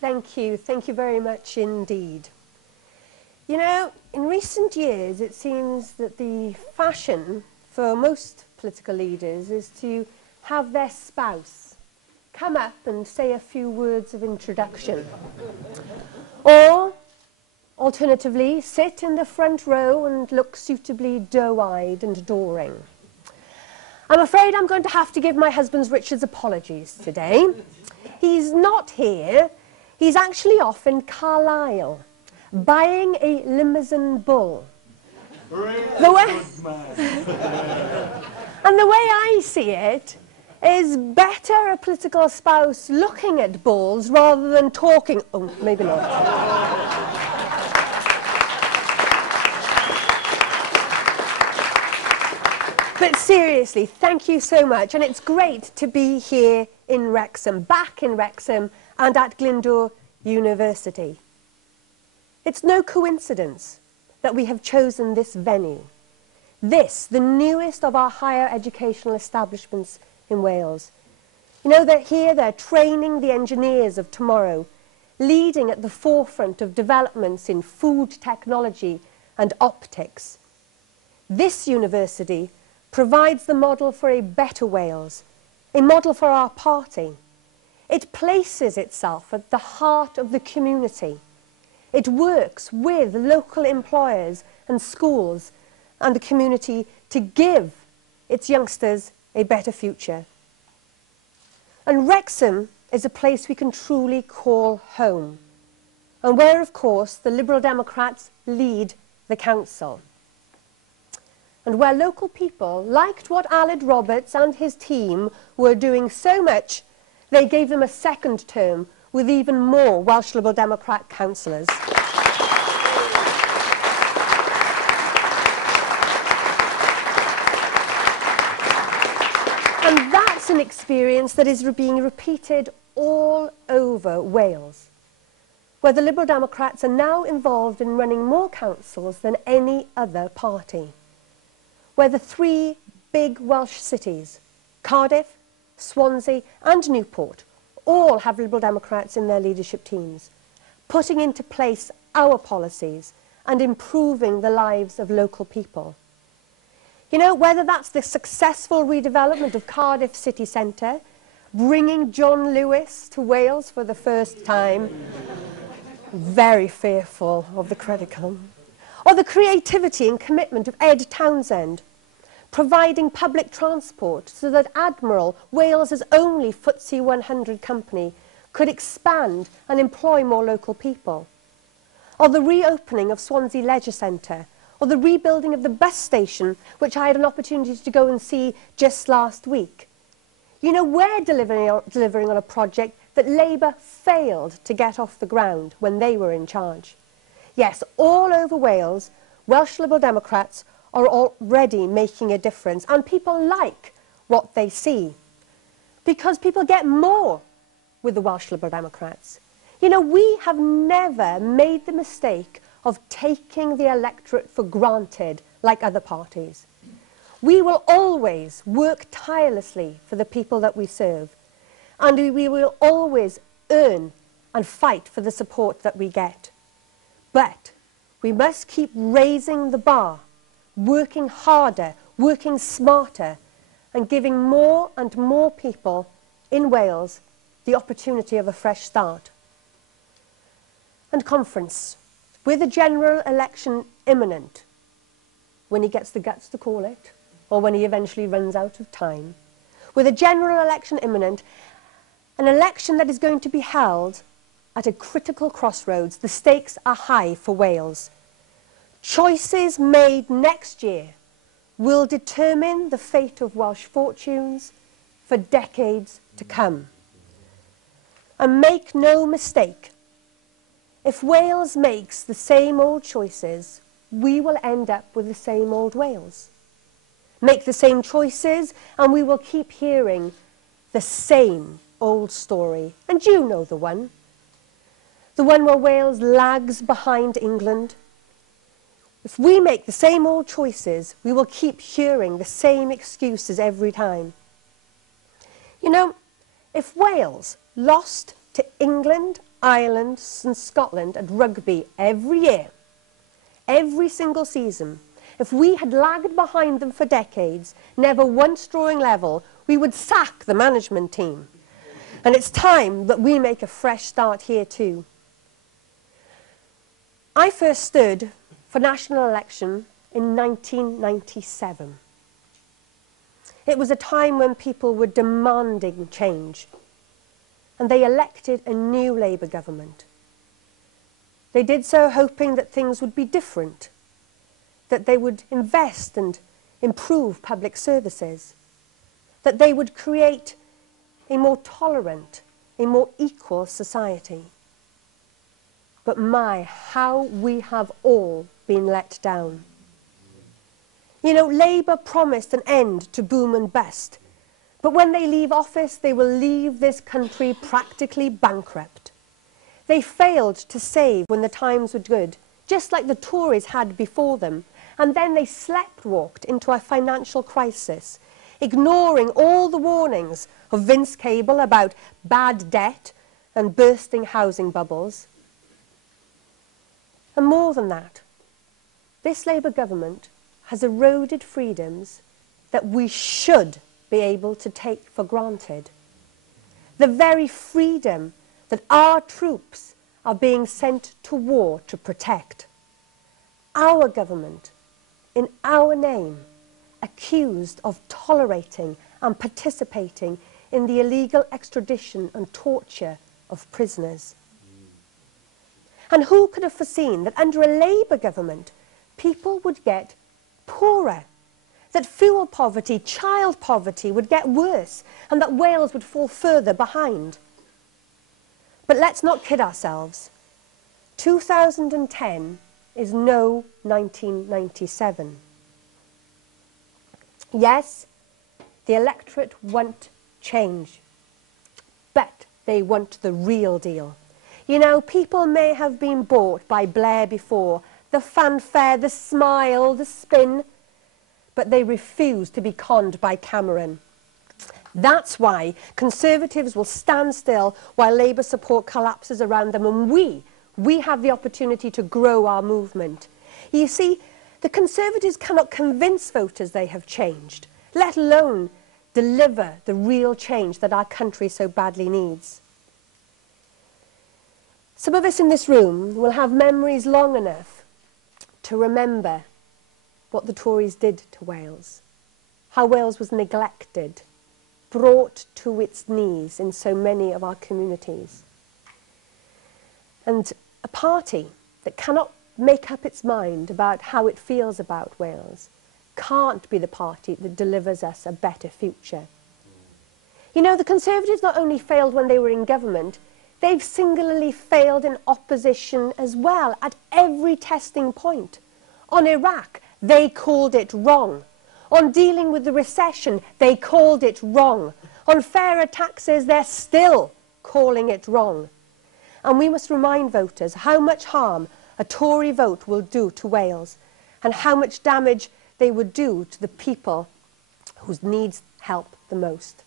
Thank you very much indeed. You know, in recent years it seems that the fashion for most political leaders is to have their spouse come up and say a few words of introduction. Or, alternatively, sit in the front row and look suitably doe-eyed and adoring. I'm afraid I'm going to have to give my husband Richard's apologies today. He's not here. He's actually off in Carlisle, buying a limousine bull. The way I see it is better a political spouse looking at bulls rather than talking. Oh, maybe not. But seriously, thank you so much. And it's great to be here in Wrexham, back in Wrexham and at Glyndŵr University. It's no coincidence that we have chosen this venue. This, the newest of our higher educational establishments in Wales. You know, they're training the engineers of tomorrow, leading at the forefront of developments in food technology and optics. This university provides the model for a better Wales, a model for our party. It places itself at the heart of the community. It works with local employers and schools and the community to give its youngsters a better future. And Wrexham is a place we can truly call home, and where, of course, the Liberal Democrats lead the council. And where local people liked what Aled Roberts and his team were doing so much, they gave them a second term with even more Welsh Liberal Democrat councillors. And that's an experience that is being repeated all over Wales, where the Liberal Democrats are now involved in running more councils than any other party, where the three big Welsh cities, Cardiff, Swansea and Newport, all have Liberal Democrats in their leadership teams, putting into place our policies and improving the lives of local people. You know, whether that's the successful redevelopment of Cardiff city centre, bringing John Lewis to Wales for the first time, very fearful of the curriculum, or the creativity and commitment of Ed Townsend, providing public transport so that Admiral, Wales's only FTSE 100 company, could expand and employ more local people. Or the reopening of Swansea Leisure Centre, or the rebuilding of the bus station, which I had an opportunity to go and see just last week. You know, we're delivering on a project that Labour failed to get off the ground when they were in charge. Yes, all over Wales, Welsh Liberal Democrats are already making a difference, and people like what they see, because people get more with the Welsh Liberal Democrats. You know, we have never made the mistake of taking the electorate for granted like other parties. We will always work tirelessly for the people that we serve, and we will always earn and fight for the support that we get. But we must keep raising the bar, working harder, working smarter, and giving more and more people in Wales the opportunity of a fresh start. And conference, with a general election imminent, when he gets the guts to call it, or when he eventually runs out of time, with a general election imminent, an election that is going to be held at a critical crossroads. The stakes are high for Wales. Choices made next year will determine the fate of Welsh fortunes for decades to come. And make no mistake, if Wales makes the same old choices, we will end up with the same old Wales. Make the same choices and we will keep hearing the same old story. And you know the one where Wales lags behind England. If we make the same old choices, we will keep hearing the same excuses every time. You know, if Wales lost to England, Ireland and Scotland at rugby every year, every single season, if we had lagged behind them for decades, never once drawing level, we would sack the management team. And it's time that we make a fresh start here too. I first stood for national election in 1997. It was a time when people were demanding change, and they elected a new Labour government. They did so hoping that things would be different, that they would invest and improve public services, that they would create a more tolerant, a more equal society. But my, how we have all been let down. You know, Labour promised an end to boom and bust, but when they leave office, they will leave this country practically bankrupt. They failed to save when the times were good, just like the Tories had before them, and then they sleptwalked into a financial crisis, ignoring all the warnings of Vince Cable about bad debt and bursting housing bubbles. And more than that, this Labour government has eroded freedoms that we should be able to take for granted. The very freedom that our troops are being sent to war to protect. Our government, in our name, accused of tolerating and participating in the illegal extradition and torture of prisoners. And who could have foreseen that under a Labour government, people would get poorer, that fuel poverty, child poverty would get worse, and that Wales would fall further behind. But let's not kid ourselves. 2010 is no 1997. Yes, the electorate want change, but they want the real deal. You know, people may have been bought by Blair before, the fanfare, the smile, the spin, but they refuse to be conned by Cameron. That's why Conservatives will stand still while Labour support collapses around them, and we have the opportunity to grow our movement. You see, the Conservatives cannot convince voters they have changed, let alone deliver the real change that our country so badly needs. Some of us in this room will have memories long enough to remember what the Tories did to Wales, how Wales was neglected, brought to its knees in so many of our communities. And a party that cannot make up its mind about how it feels about Wales can't be the party that delivers us a better future. You know, the Conservatives not only failed when they were in government, they've singularly failed in opposition as well at every testing point. On Iraq, they called it wrong. On dealing with the recession, they called it wrong. On fairer taxes, they're still calling it wrong. And we must remind voters how much harm a Tory vote will do to Wales and how much damage they would do to the people whose needs help the most.